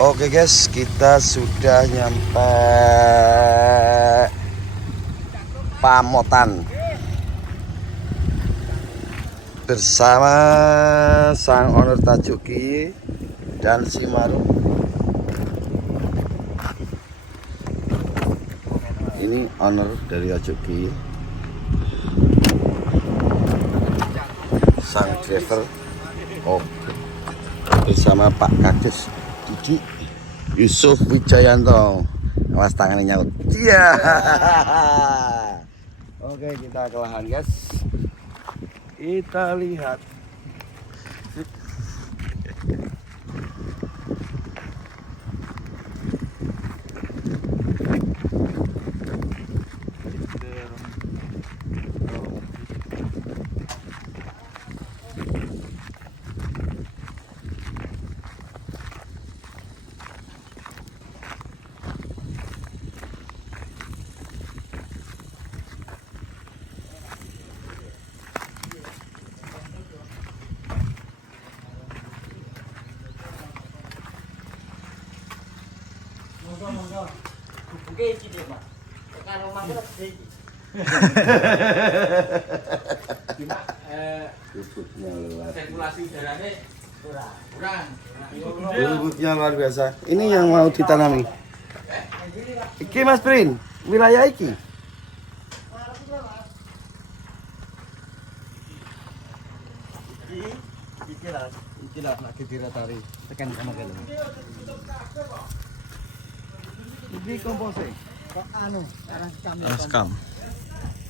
Oke guys, kita sudah nyampe Pamotan bersama sang owner Tajuki dan si Maru. Ini owner dari Tajuki, sang driver. Oke, bersama Pak Kades Didi Yusuf Wijayanto. Awas tangannya nyaut. Iya. Oke, kita ke lahan guys. Kita lihat. Monggo. Buke iki deh, Pak. Tekan omahku lek iki. Sirkulasi udarane kurang. Rumputnya luar biasa. Ini yang mau ditanami. Iki Mas Prin, wilayah iki. Iki lah lagi diratari. Tekan sama kene. Ini komposnya. Kok anu, arang sekam. Sekam.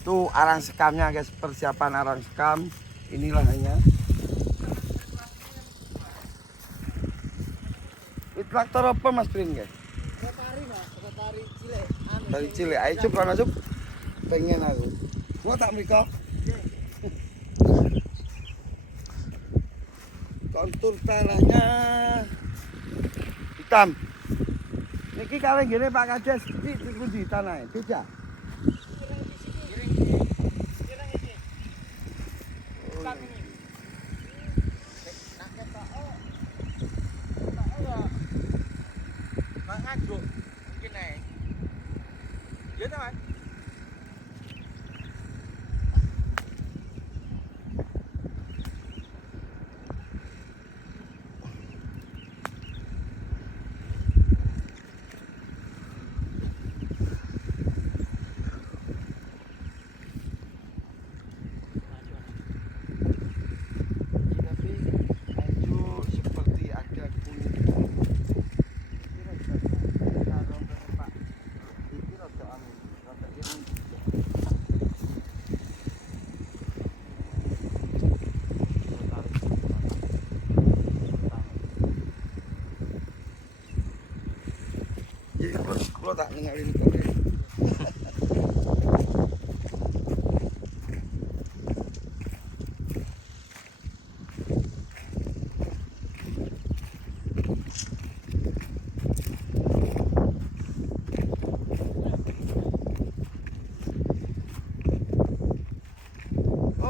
Tuh arang sekamnya guys, persiapan arang sekam. Inilah hanya. Ini traktor apa Mas Prin guys? Tari, Mas. Tari cilik. Anu. Dari cilik. Ayo Cuk, kono Cuk. Pengen aku. Gua tak mriko. Kontur tanahnya hitam. Niki kalih ngene Pak Kades, iki pundi tanahe? Beda. Kalau tak ninggalin kau.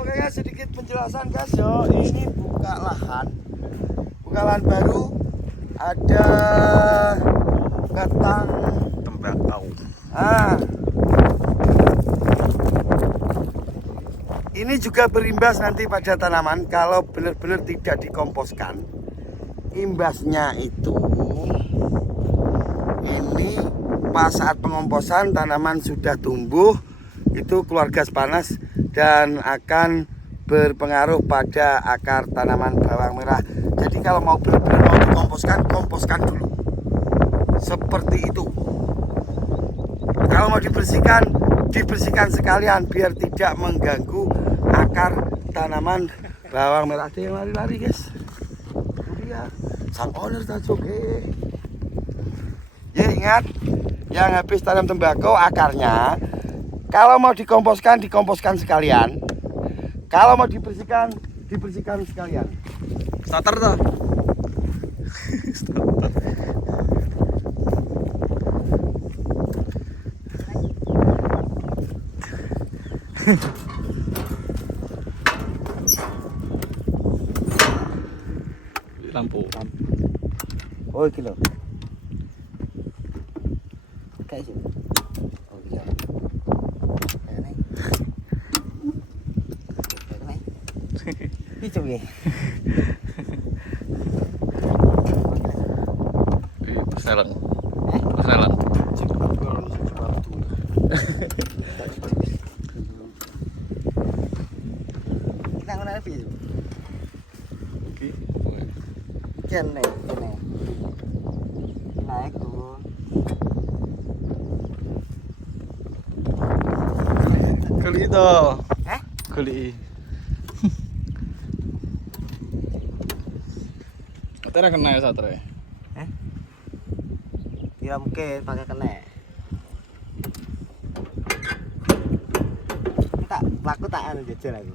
Oke guys, sedikit penjelasan guys yo. Ini buka lahan baru. Ada batang tembakau. Ini juga berimbas nanti pada tanaman kalau benar-benar tidak dikomposkan. Imbasnya itu ini pas saat pengomposan tanaman sudah tumbuh, itu keluar gas panas dan akan berpengaruh pada akar tanaman bawang merah. Jadi kalau mau benar-benar mau dikomposkan, komposkan dulu. Seperti itu. Kalau mau dibersihkan, dibersihkan sekalian biar tidak mengganggu akar tanaman bawang merah. Ada yang lari-lari guys. Dia sang owner Tajuki. Ya ingat, yang habis tanam tembakau akarnya, kalau mau dikomposkan, dikomposkan sekalian. Kalau mau dibersihkan, dibersihkan sekalian. Starter tuh. Starter. Lampu. Oh iki lho. Kayak sih. Oh iya. Kayak ini coba ya. Perselang. Perselang. Kita ngono ae piye? Oke. Kene. Naik turun. Kali itu. Hah? Kali. Atara kena ya satre. Ya mungkin pakai kene. Tak laku tak anu jajal aku.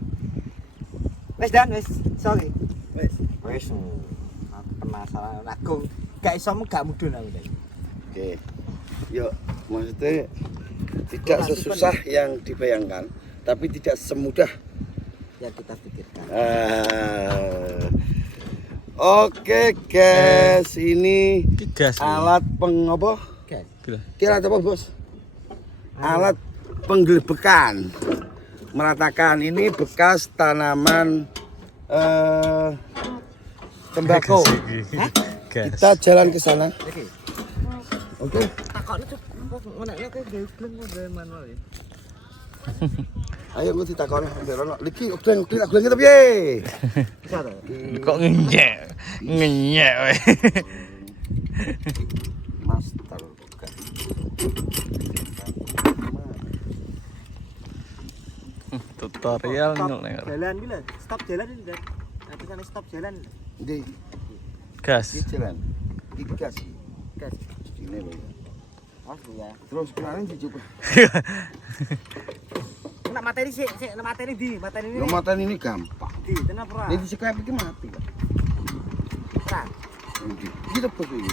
Wes dan wes, sorry. Wes. Aku penasaran aku gak iso gak mudun aku tadi. Oke. Yuk, maksudnya tidak sesusah yang dibayangkan, tapi tidak semudah Ya kita pikirkan. Oke guys, ini Gas. alat pengopo? Guys. Gila. Kira apa bos? Alat penggelebekan, meratakan. Ini bekas tanaman tembakau. Gas. Kita jalan ke sana. Oke. Oke. Takokne tuh ngonekne kowe gawe gawe manual ya. Ayo gue ditakoni nderono. Liki udah tak guling tapi piye? Bisa to? Kok ngenyek? Ngenyek weh. Master. Tutorial nyok nek. Jalan iki lho, stop jalan ini, Dan. Tulisannya stop jalan. Ndi? Gas. Di jalan. Iki gas. Gas. Ini lho. Mas ya. Terus kemarin dicoba. Nak materi sik, nak materi di, materi ini. Lomatan ini gampang. Di, tenan ora? Ini sekali iki mati kan. Terang. Ini kita bos ini.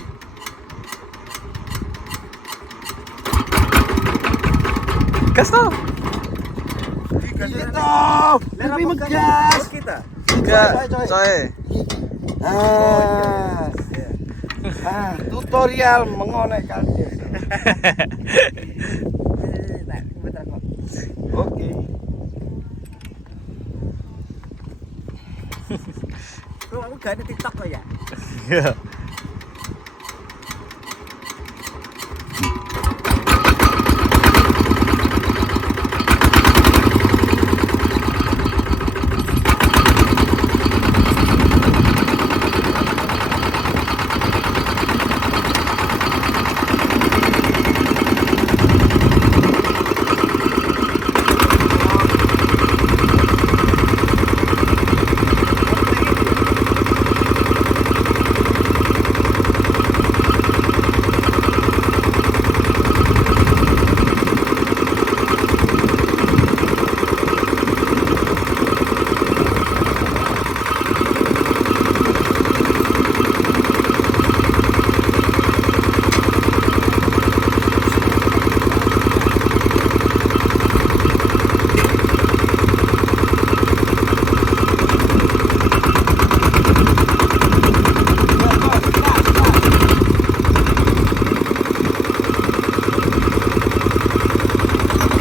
Gas tuh. Kita lebih megas. Kita. Enggak, coy. Tutorial mengonekkan desa. Oke. Kok aku gak ada TikTok kok ya? Iya.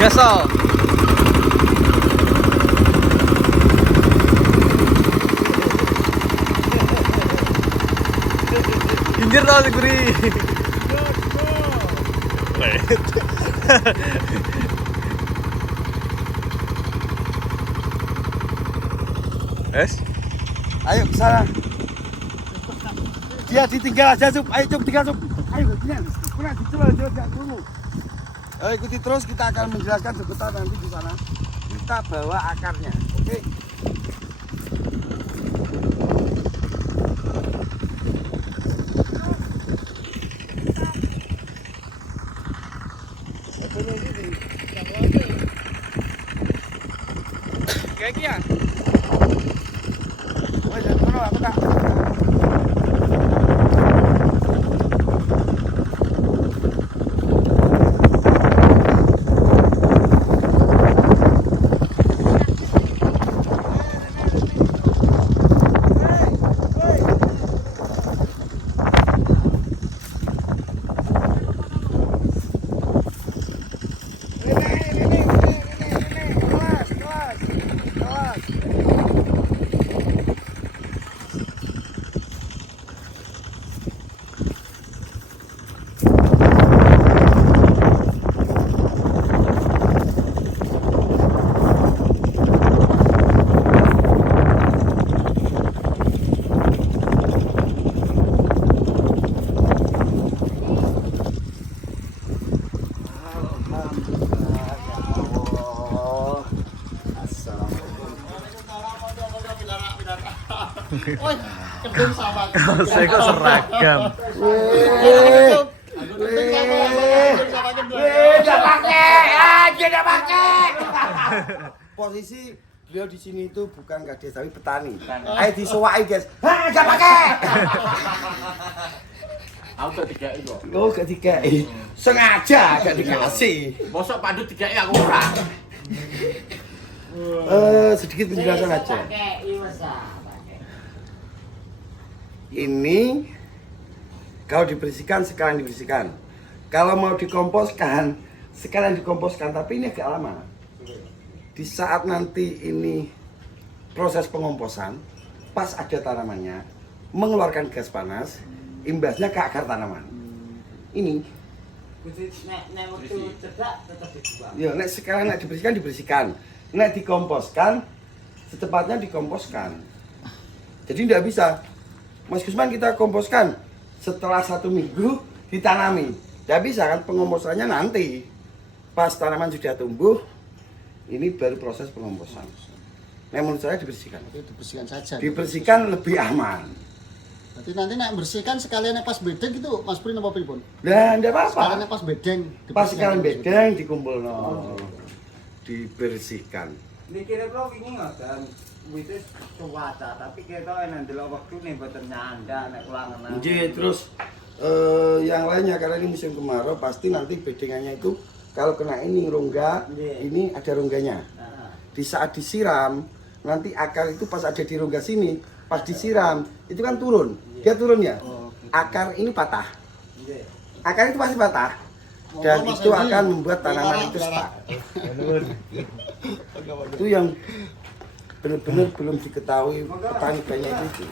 Gasol. Pinggir tau guri. Es? Ayo ke sana. Dia ditinggal aja, Sup. Ayo, Sup, tinggal, Sup. Ayo, gini. Kurang dicoba dulu. Ayo ikuti terus, kita akan menjelaskan sebentar nanti di sana. Kita bawa akarnya, oke? Kayak gini ya? Oh, jangan kemana, aku tak. Saya kok seragam. Tidak pakai. Posisi beliau di sini itu bukan kades tapi petani. Ayo disuwai guys. Enggak pakai. Aku gak dikai kok. Oh, gak dikai. Sengaja gak dikasih. Mosok pandut dikai aku ora. Sedikit penjelasan aja. Ini kalau dibersihkan sekalian dibersihkan. Kalau mau dikomposkan sekalian dikomposkan, tapi ini agak lama. Di saat nanti ini proses pengomposan, pas ada tanamannya mengeluarkan gas panas, imbasnya ke akar tanaman. Ini. Ya, nek sekarang nek dibersihkan. Nek dikomposkan, secepatnya dikomposkan. Jadi tidak bisa, Mas Gusman kita komposkan setelah 1 minggu ditanami. Tidak bisa kan, pengomposannya nanti. Pas tanaman sudah tumbuh, ini baru proses pengomposan. Nah, menurut saya dibersihkan. Oke, dibersihkan saja. Dibersihkan lebih aman. Berarti nanti nak bersihkan sekalian pas bedeng itu Mas Prin apa pripun? Nah, tidak Sekalian apa-apa. pas bedeng. Pas dibersihkan sekalian terus. bedeng dikumpul dibersihkan. Mikirnya bro ini ngoten, itu cuaca, tapi kita enak delok wektune mboten nyanda nek kulangan. Jadi terus yang lainnya karena ini musim kemarau pasti nanti bedengannya itu kalau kena ini rongga, ini ada rongganya. Di saat disiram nanti akar itu pas ada di rongga sini, pas disiram itu kan turun, dia turun ya. Akar ini patah, akar itu pasti patah dan itu akan membuat tanaman itu stuck. Itu yang benar-benar belum diketahui petani banyak itu.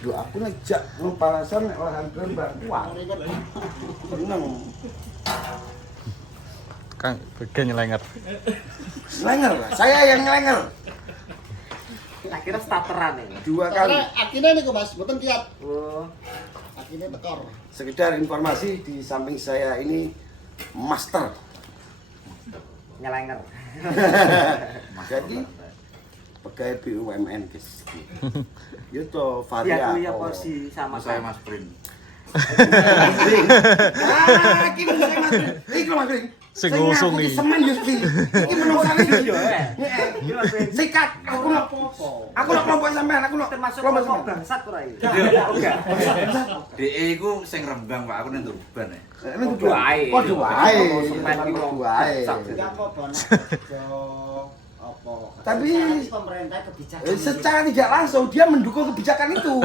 Duh, aku ngejak panasan olahan berembang kuat. Seneng. Kang, bagian nyelenger. Lenger, saya yang lenger. Tak kira starteran ya. 2 kali. Karena akhirnya nih kok Mas, mboten kiat. Oh, Akhirnya tekor. Sekedar informasi di samping saya ini master. nyelenger. Jadi pegawai BUMN guys. Itu Ya varia. kuliah porsi sama Saya Mas Prin. Iki Mas Ring. Sing ngusung nih. Semen yo iki. Iki menungsa iki yo. Iki Mas Prin. Sikat aku nak aku nak kelompok sampean, aku nak Termasuk kelompok kelompok sampean. bangsat ora iki? DE iku sing Rembang Pak, aku nang Turban ya. Ini kudu wae. Kudu wae. Kudu wae. Apa? Tapi pemerintah kebijakan. secara tidak langsung dia mendukung kebijakan itu.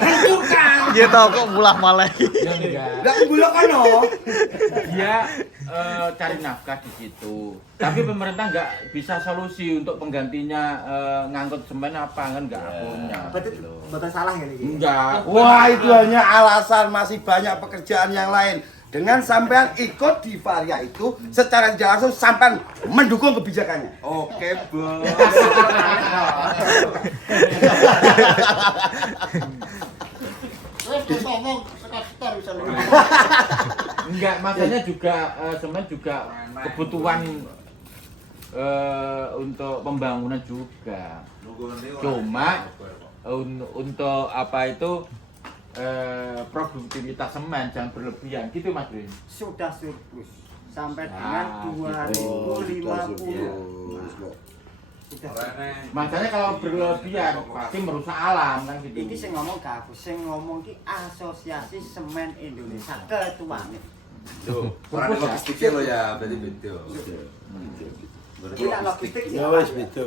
Hancurkan. Iya tau kok mulah malah. Enggak bulok kono. Dia cari nafkah di situ. Tapi pemerintah nggak bisa solusi untuk penggantinya ngangkut semen apa kan nggak punya. Berarti mboten salah ya iki. Enggak. Wah, itu hanya alasan, masih banyak pekerjaan yang lain. Dengan sampean ikut di varia itu secara tidak langsung sampean mendukung kebijakannya. Oke, Bos. Wes ngomong sekitar bisa Enggak, makanya juga semen juga kebutuhan untuk pembangunan juga. Cuma untuk apa itu produktivitas semen jangan berlebihan gitu Mas Brin. Sudah surplus sampai Nah, dengan Oh, 2050. Makanya kalau berlebihan pasti merusak alam kan gitu. Iki sing ngomong gak aku, sing ngomong ki Asosiasi Semen Indonesia ketuane. Tuh, Peran logistiknya lo ya, berarti beda. Kita logistik sih. Ya wes beda ya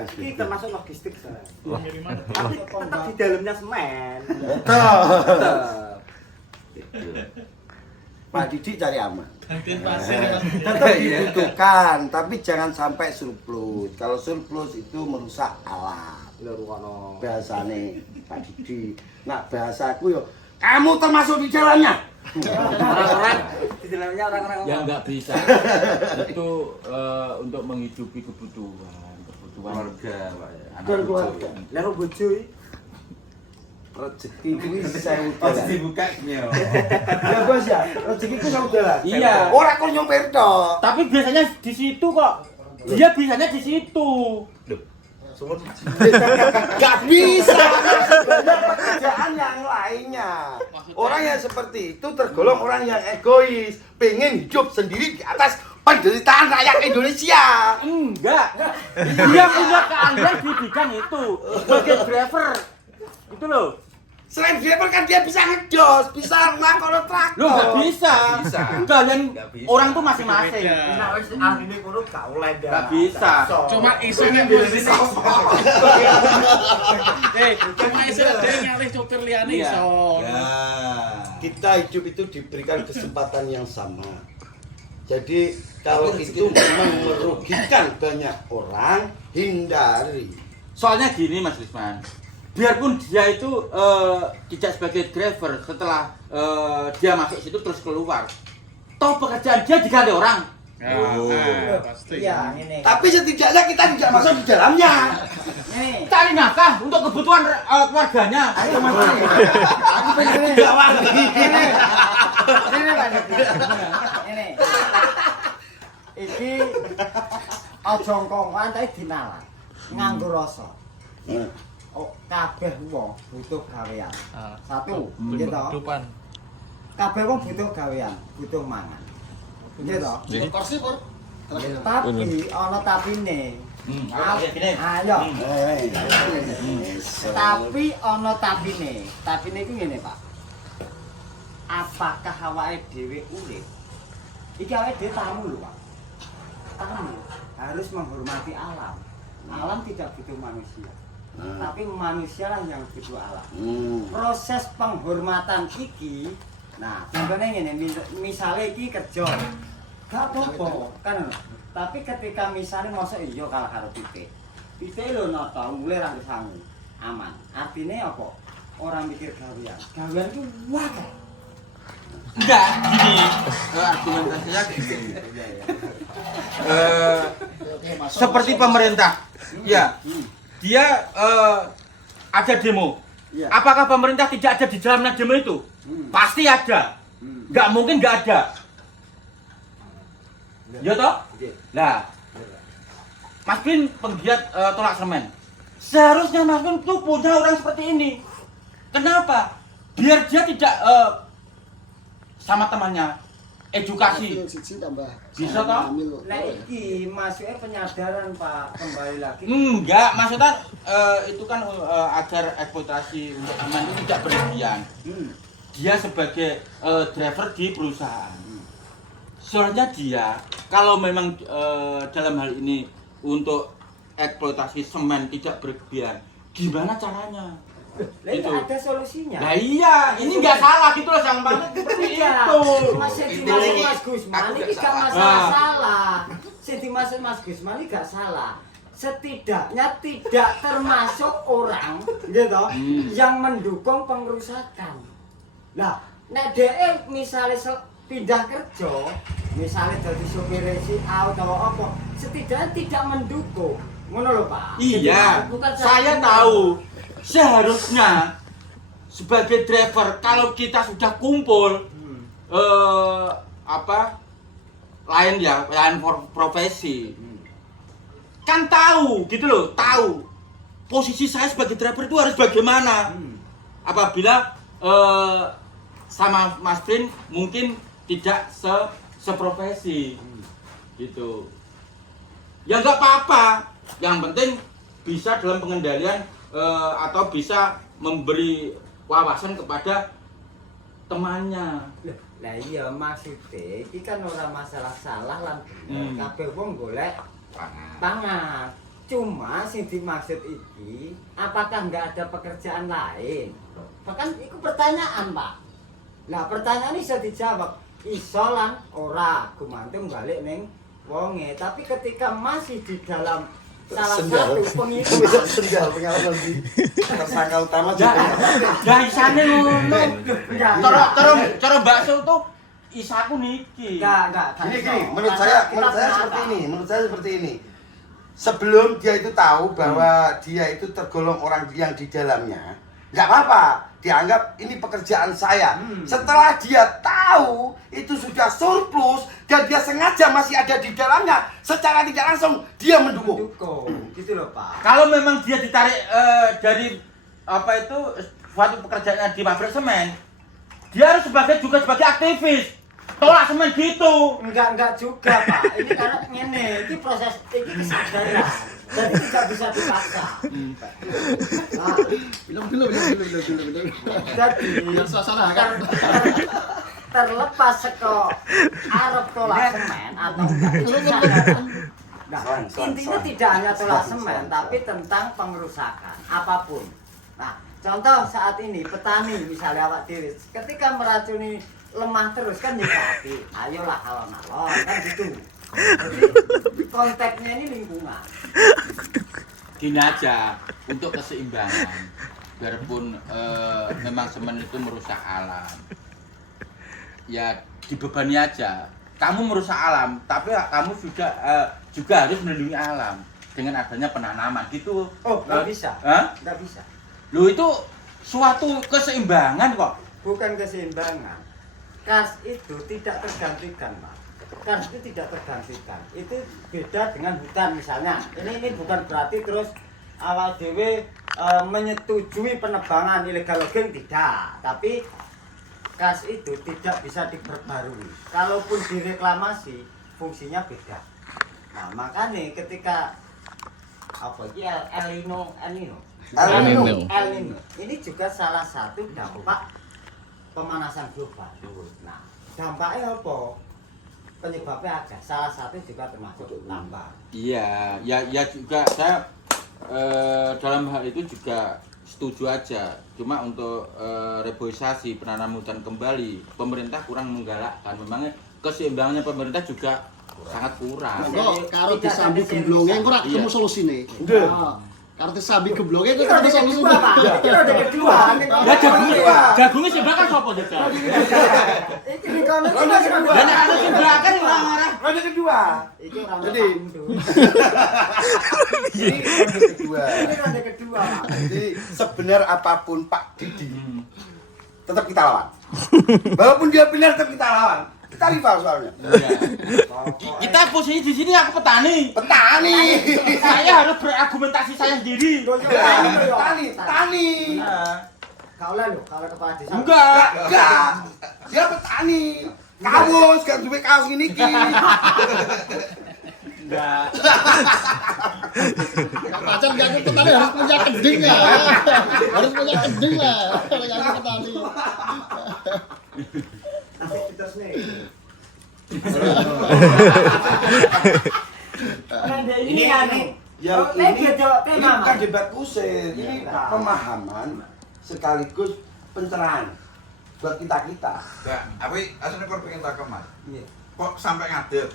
wes Ini beda. termasuk logistik saya. Tapi tetap di dalamnya semen. Betul. Pak Didik cari aman. Tetap dibutuhkan, tapi jangan sampai surplus. Kalau surplus itu merusak alam. Lho kono. Bahasane Pak Didik. Nah, bahasaku yo, kamu termasuk di dalamnya. Orang-orang di dalamnya orang-orang Ya nggak bisa. Itu untuk menghidupi kebutuhan Keluarga, Pak ya. Anak Keluarga. cucu. Lero bojo iki rezeki kuwi sewu Pas dalan. dibuka nyo. Ya bos ya, rezeki ku sewu dalan. Iya. Ora kok nyopir tok. Tapi biasanya di situ kok. Dia biasanya di situ. Gak bisa. Banyak pekerjaan yang lainnya. Orang yang seperti itu tergolong orang yang egois, pengen hidup sendiri di atas penderitaan rakyat Indonesia. Enggak. Dia punya keahlian di bidang itu. Sebagai driver. Itu loh. Selain driver kan dia bisa ngedos, bisa ngangkut traktor. Lo nggak bisa. Bisa. Kalian Nggak bisa. orang tuh masing-masing. Nah, wis ahline kono gak oleh dah. Nggak bisa. Cuma isunya bisnis. Cuma isunya dia ngalih sopir liyane Iya. iso. Ya. Kita hidup itu diberikan kesempatan yang sama. Jadi kalau itu memang merugikan banyak orang, hindari. Soalnya gini Mas Risman. Biarpun dia itu tidak sebagai driver, setelah dia masuk situ terus keluar, toh pekerjaan dia diganti orang. Pasti. Iya, ngene. Tapi setidaknya kita tidak masuk di dalamnya. Ngene. Cari nafkah untuk kebutuhan keluarganya. Ayo Mas. Aku pengen dijawab. Ngene Pak. Ngene. Iki aja kongkoan tapi dinalar. Nganggo rasa. Oh, kabeh wong butuh gawean. Satu, nggih to? Kehidupan. Kabeh wong butuh gawean, butuh mangan. Nggih to? Kursi pur. Tapi ana tapine. Ayo. Tapi ana tapine. Tapine iku ngene, Pak. Apakah awake dhewe urip? Iki awake dhewe tamu lho, Pak. Tamu harus menghormati alam. Alam tidak butuh manusia. Tapi manusia lah yang butuh alam. Proses penghormatan iki, nah contohnya ngene, misalnya iki kerja, gak apa-apa kan. Tapi ketika misalnya masa iya kalah karo titik lho nata mulai ra sangu, aman. Artinya apa? Orang mikir gawean. Gawean itu wah. Enggak, gini argumentasinya kayak gini. Seperti pemerintah, ya, dia ada demo. Iya. Apakah pemerintah tidak ada di dalamnya demo itu? Pasti ada. Nggak mungkin nggak ada. Ya toh? Nah, Mas Bin penggiat tolak semen. Seharusnya Mas Bin tuh punya orang seperti ini. Kenapa? Biar dia tidak sama temannya edukasi. Siji tambah. Bisa toh? Nah iki masuknya penyadaran Pak, kembali lagi. Enggak, maksudnya itu kan agar eksploitasi untuk aman itu tidak berlebihan. Dia sebagai driver di perusahaan. Soalnya dia kalau memang dalam hal ini untuk eksploitasi semen tidak berlebihan, gimana caranya? Lah itu ada solusinya. Nah iya, ini nggak salah gitu loh Sang Bang. Seperti itu. Masih dimaksud Mas Gusman ini gak masalah salah. Sing dimaksud Mas Gusman ini gak salah. Setidaknya tidak termasuk orang gitu yang mendukung pengerusakan. Lah, nek dhek misalnya pindah kerja, misalnya jadi sopir si atau apa, setidaknya tidak mendukung. Ngono lho Pak. Iya, saya tahu. Seharusnya sebagai driver kalau kita sudah kumpul lain profesi kan tahu gitu loh, tahu posisi saya sebagai driver itu harus bagaimana. Apabila sama Mas Bin mungkin tidak seprofesi gitu ya nggak apa-apa, yang penting bisa dalam pengendalian atau bisa memberi wawasan kepada temannya. Lah iya maksudnya iki kan ora masalah salah lan kabeh wong golek pangan. Cuma sing dimaksud iki apakah enggak ada pekerjaan lain? Bahkan itu pertanyaan, Pak. Lah pertanyaan ini bisa dijawab iso lan ora gumantung balik ning wonge. Tapi ketika masih di dalam salah satu pengiriman Sendal pengalaman di tersangka utama Lah isane ngono. Cara bakso tuh isaku niki. enggak. Gini, menurut saya seperti ini. Sebelum dia itu tahu bahwa dia itu tergolong orang yang di dalamnya, nggak apa-apa, dianggap ini pekerjaan saya. Setelah dia tahu itu sudah surplus dan dia sengaja masih ada di dalamnya, secara tidak langsung dia mendukung. Gitu loh Pak. Kalau memang dia ditarik dari apa itu suatu pekerjaan di pabrik semen, dia harus juga sebagai aktivis. Tolak semen gitu. Enggak juga Pak. Ini karena ngene, ini proses ini kesadaran. Jadi tidak bisa dipaksa. Nah, Belum. jadi Biar suasana kan. terlepas seko arep tolak semen atau enggak itu kesadaran. Nah, intinya tidak hanya tolak semen, tapi tentang pengerusakan apapun. Nah, contoh saat ini petani misalnya awak diri, ketika meracuni lemah terus kan nyikati, ayolah alon-alon kan gitu. Jadi konteksnya ini lingkungan. Gini aja, untuk keseimbangan, biarpun memang semen itu merusak alam, ya dibebani aja. Kamu merusak alam, tapi kamu juga harus melindungi alam dengan adanya penanaman gitu. Oh, nggak bisa. Hah? Nggak bisa. Loh itu suatu keseimbangan kok. Bukan keseimbangan. Kars itu tidak tergantikan, Pak. Kars itu tidak tergantikan. Itu beda dengan hutan misalnya. Ini bukan berarti terus awal dewe menyetujui penebangan ilegal logging, tidak. Tapi kars itu tidak bisa diperbarui. Kalaupun direklamasi, fungsinya beda. Nah, makanya ketika apa ini El Nino. Ini juga salah satu dampak pemanasan global. Nah, dampaknya apa? Penyebabnya ada. Salah satu juga termasuk tambang. Iya, ya juga saya dalam hal itu juga setuju aja. Cuma untuk reboisasi penanaman hutan kembali, pemerintah kurang menggalakkan. Memangnya keseimbangannya pemerintah juga sangat kurang. Kok karo disambi gemblonge engko ora ketemu solusine. Nggih. Karo disambi gemblonge Ini kok ketemu ronde solusine. kedua, Pak. Ini ronde kedua. Jagungnya sebelah kan sopo jajal? Ini ronde Ronde kedua. Dan ada sebelah kan orang-orang. Ronde kedua. Ini ronde Jadi, ini ronde kedua. Ini ronde kedua, Pak. Jadi sebenar apapun Pak Didi, tetap kita lawan. Walaupun dia benar tetap kita lawan. Kita rival soalnya. Kita posisi di sini aku petani. Petani. Saya harus berargumentasi saya sendiri. Petani. Kau lah lo, kalau kepala desa. Enggak. Enggak. Dia petani. Kaos gak duwe kaos ngene iki. Enggak. Pacar gak petani harus punya keding ya. Harus punya keding lah. Kalau yang petani. Nanti kita sini. Ini Yang ini tema. bukan debat kusir, ini pemahaman sekaligus pencerahan buat kita-kita. Enggak, tapi asline kok pengen takon Mas. Iya. Kok sampai ngadeg?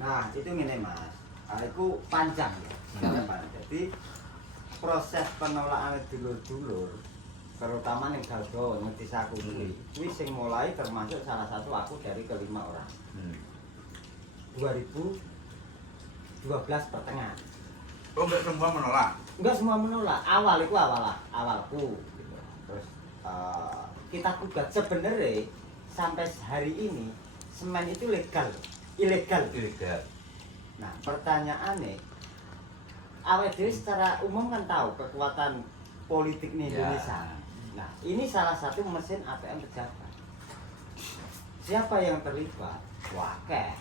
Nah, itu ngene Mas. Itu panjang ya. Jadi proses penolakan dulur-dulur terutama ning Galdo ngerti saku kuwi sing mulai termasuk salah satu aku dari kelima orang. 2012 pertengahan. Oh, enggak semua menolak. Enggak semua menolak. Awalku gitu. Terus kita gugat sebenarnya sampai hari ini semen itu ilegal. Ilegal. Nah, pertanyaannya awake dhewe secara umum kan tahu kekuatan politik di Indonesia. Nah, ini salah satu mesin ATM pejabat. Siapa yang terlibat? Wakil.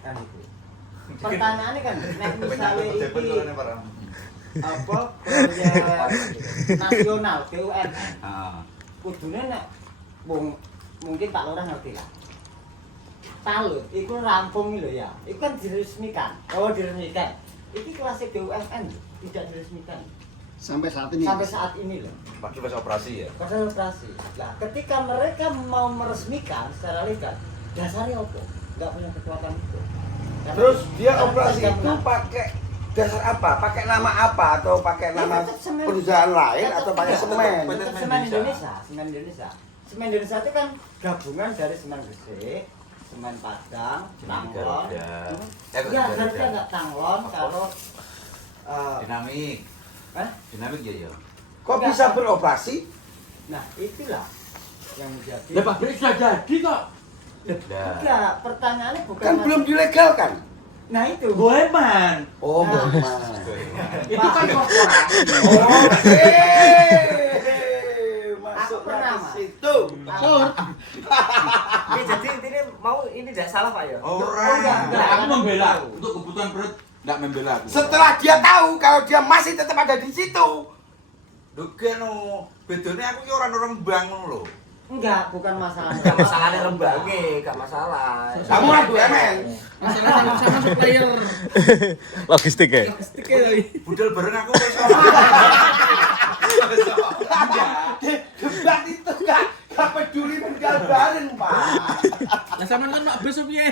Kan itu. Pertanyaannya kan, nek misalnya iki apa proyek nasional BUMN. Kudune nek mungkin Pak Lurah ngerti lah. Talut, itu rampung lho ya. Itu kan diresmikan. Oh, diresmikan. Ini kelas BUMN tidak diresmikan. Sampai saat ini. Sampai saat ini loh. Masih pas operasi ya? Proses operasi. Nah, ketika mereka mau meresmikan secara legal, dasarnya apa? Nggak punya kekuatan itu. Terus dia operasi itu pakai dasar apa? Pakai nama apa? Atau pakai nama perusahaan lain atau pakai semen? Tetap Semen Indonesia. Semen Indonesia itu kan gabungan dari semen Gresik, semen Padang, Tanglon. Ya, harusnya nggak Tanglon kalau Dinamik. Hah? Dinamik ya ya. Kok bisa beroperasi? Nah, itulah yang menjadi. Ya pabrik sudah jadi kok. Enggak, pertanyaannya bukan Kan belum dilegalkan. Nah, itu. Goeman. Oh, Nah. Mas. Itu kan korporasi. Oke. Masuk Aku pernah, Mas. situ. Ini jadi intinya mau ini tidak salah Pak ya? Orang. Enggak, aku membela untuk kebutuhan perut enggak membela aku. Setelah dia tahu kalau dia masih tetap ada di situ. Duga no, bedanya aku ki orang bangun lho. Enggak, bukan masalah. Gak masalahnya lembaga, gak masalah. Kamu lah BUMN. Masalah sama supplier. Logistik ya. Stick lagi. Budal bareng aku wis. Debat itu gak peduli budal bareng, Pak. Lah sampean kan mak besok piye?